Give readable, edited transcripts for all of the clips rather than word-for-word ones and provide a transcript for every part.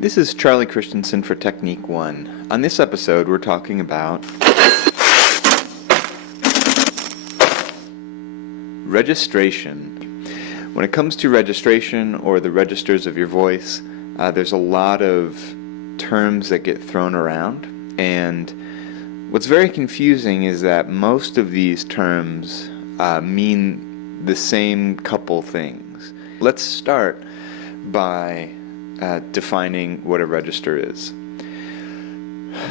This is Charlie Christenson for Technique 1. On this episode, we're talking about registration. When it comes to registration or the registers of your voice, there's a lot of terms that get thrown around, and what's very confusing is that most of these terms mean the same couple things. Let's start by defining what a register is.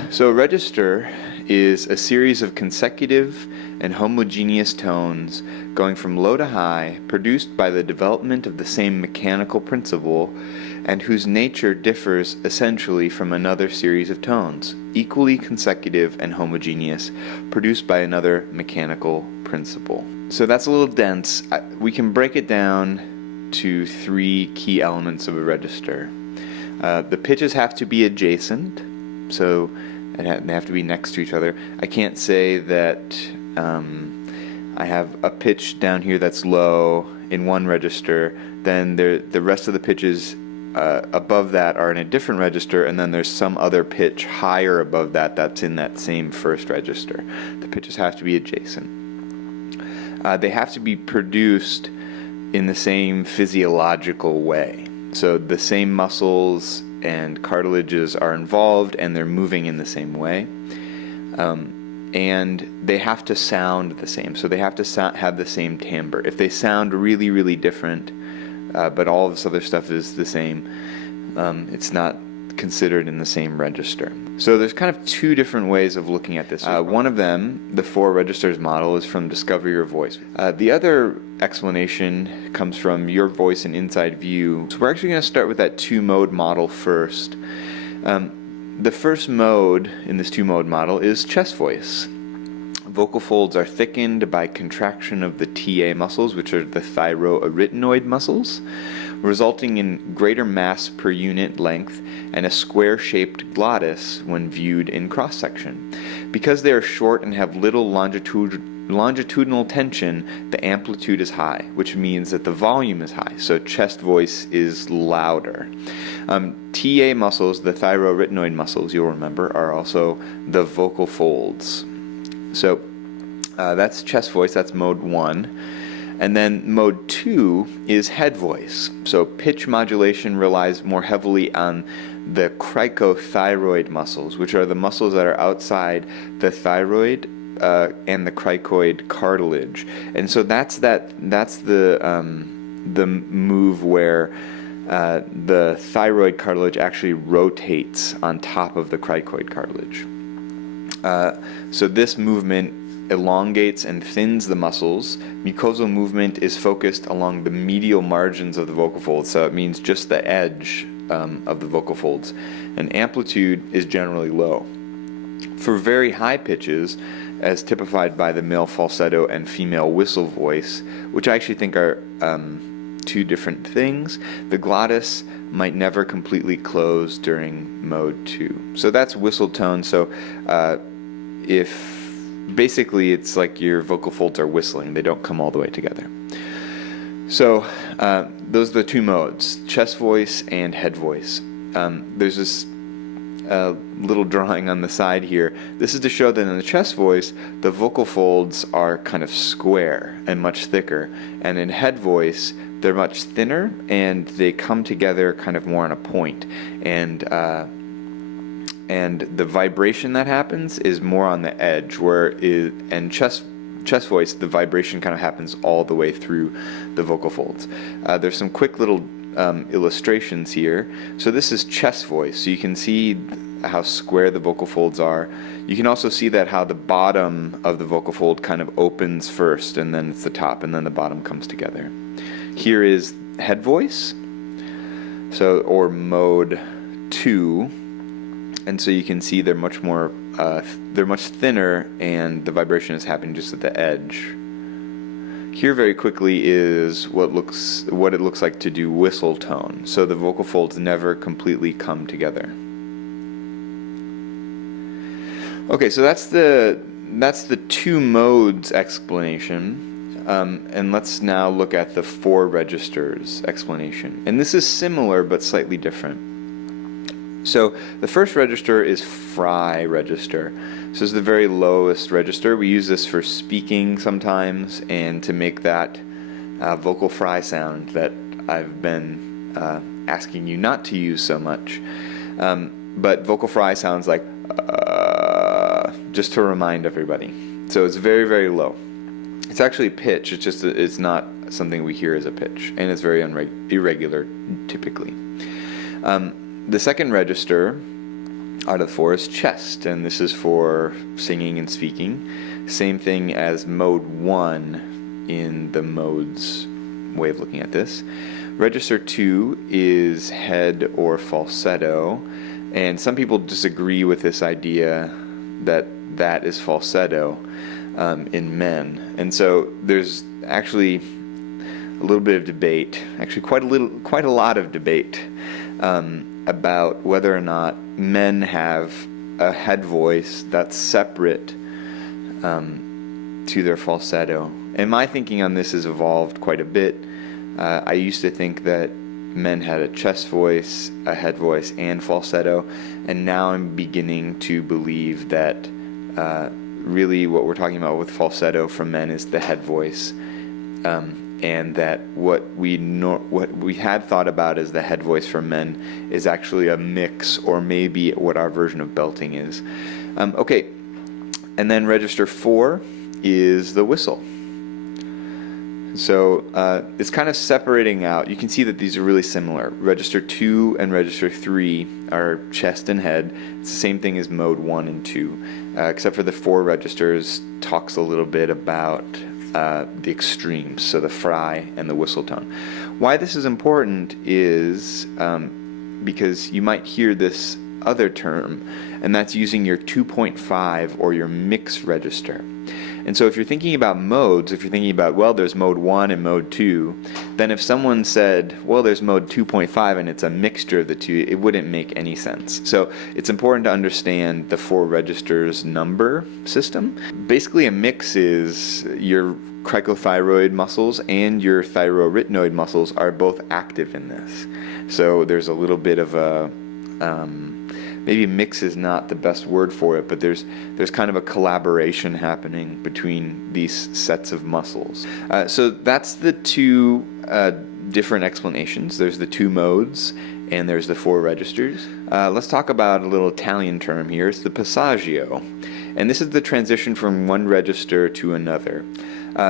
So a register is a series of consecutive and homogeneous tones going from low to high, produced by the development of the same mechanical principle, and whose nature differs essentially from another series of tones, equally consecutive and homogeneous, produced by another mechanical principle. So that's a little dense. We can break it down to three key elements of a register. The pitches have to be adjacent, so they have to be next to each other. I can't say that I have a pitch down here that's low in one register, then the rest of the pitches above that are in a different register, and then there's some other pitch higher above that that's in that same first register. The pitches have to be adjacent. They have to be produced in the same physiological way. So the same muscles and cartilages are involved and they're moving in the same way. And they have to sound the same. So they have to have the same timbre. If they sound really, really different, but all of this other stuff is the same, it's not considered in the same register. So there's kind of two different ways of looking at this. One of them, the four registers model, is from Discover Your Voice. The other explanation comes from Your Voice and Inside View. So we're actually going to start with that two-mode model first. The first mode in this two-mode model is chest voice. Vocal folds are thickened by contraction of the TA muscles, which are the thyroarytenoid muscles, resulting in greater mass per unit length and a square-shaped glottis when viewed in cross-section. Because they are short and have little longitudinal tension, the amplitude is high, which means that the volume is high, so chest voice is louder. TA muscles, the thyroarytenoid muscles, you'll remember, are also the vocal folds. So that's chest voice, that's mode 1. And then mode 2 is head voice. So pitch modulation relies more heavily on the cricothyroid muscles, which are the muscles that are outside the thyroid and the cricoid cartilage. And so that's the move where the thyroid cartilage actually rotates on top of the cricoid cartilage. So this movement elongates and thins the muscles. Mucosal movement is focused along the medial margins of the vocal folds, so it means just the edge of the vocal folds. And amplitude is generally low. For very high pitches, as typified by the male falsetto and female whistle voice, which I actually think are two different things, the glottis might never completely close during mode 2. So that's whistle tone. So if basically it's like your vocal folds are whistling, they don't come all the way together. So those are the two modes, chest voice and head voice. There's this little drawing on the side here. This is to show that in the chest voice, the vocal folds are kind of square and much thicker, and in head voice, they're much thinner and they come together kind of more on a point. And the vibration that happens is more on the edge, and chest voice, the vibration kind of happens all the way through the vocal folds. There's some quick little illustrations here. So this is chest voice. So you can see how square the vocal folds are. You can also see that how the bottom of the vocal fold kind of opens first, and then it's the top, and then the bottom comes together. Here is head voice, or mode 2. And so you can see they're much thinner, and the vibration is happening just at the edge. Here very quickly is what it looks like to do whistle tone. So the vocal folds never completely come together. Okay, so that's the two modes explanation. And let's now look at the four registers explanation. And this is similar but slightly different. So the first register is fry register. So this is the very lowest register. We use this for speaking sometimes and to make that vocal fry sound that I've been asking you not to use so much. But vocal fry sounds like just to remind everybody. So it's very, very low. It's actually pitch. It's just it's not something we hear as a pitch, and it's very irregular typically. The second register out of the four is chest, and this is for singing and speaking. Same thing as mode 1 in the modes way of looking at this. Register 2 is head or falsetto, and some people disagree with this idea that that is falsetto in men. And so there's actually a little bit of debate, actually quite a lot of debate about whether or not men have a head voice that's separate to their falsetto. And my thinking on this has evolved quite a bit. I used to think that men had a chest voice, a head voice, and falsetto, and now I'm beginning to believe that really what we're talking about with falsetto for men is the head voice, and that what we had thought about as the head voice for men is actually a mix, or maybe what our version of belting is. Okay, and then register 4 is the whistle. So it's kind of separating out. You can see that these are really similar. Register 2 and register 3 are chest and head. It's the same thing as mode 1 and 2, except for the 4 registers talks a little bit about the extremes, so the fry and the whistle tone. Why this is important is because you might hear this other term, and that's using your 2.5 or your mix register. And so if you're thinking about modes, if you're thinking about, well, there's mode 1 and mode 2, then if someone said, well, there's mode 2.5 and it's a mixture of the two, it wouldn't make any sense. So it's important to understand the 4 registers number system. Basically, a mix is your cricothyroid muscles and your thyroarytenoid muscles are both active in this. So there's a little bit of a maybe mix is not the best word for it, but there's kind of a collaboration happening between these sets of muscles. So that's the 2 different explanations. There's the 2 modes, and there's the 4 registers. Let's talk about a little Italian term here. It's the passaggio, and this is the transition from one register to another.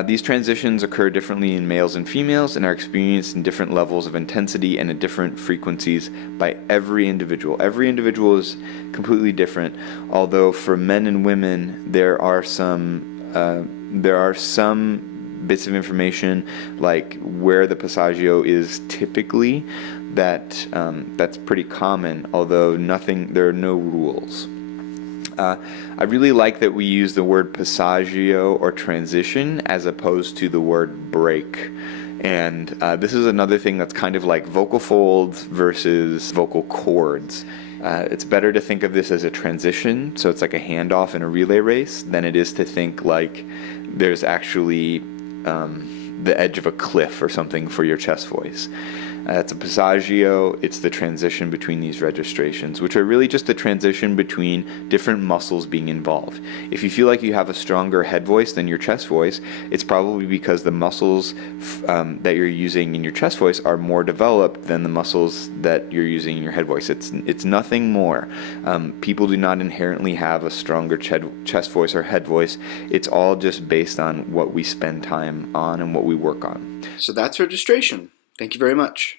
These transitions occur differently in males and females and are experienced in different levels of intensity and at different frequencies by every individual. Every individual is completely different, although for men and women there are some bits of information like where the passaggio is typically that's pretty common, although there are no rules. I really like that we use the word passaggio or transition as opposed to the word break. And this is another thing that's kind of like vocal folds versus vocal chords. It's better to think of this as a transition, so it's like a handoff in a relay race, than it is to think like there's actually the edge of a cliff or something for your chest voice. It's a passaggio. It's the transition between these registrations, which are really just the transition between different muscles being involved. If you feel like you have a stronger head voice than your chest voice, it's probably because the muscles that you're using in your chest voice are more developed than the muscles that you're using in your head voice. It's nothing more. People do not inherently have a stronger chest voice or head voice. It's all just based on what we spend time on and what we work on. So that's registration. Thank you very much.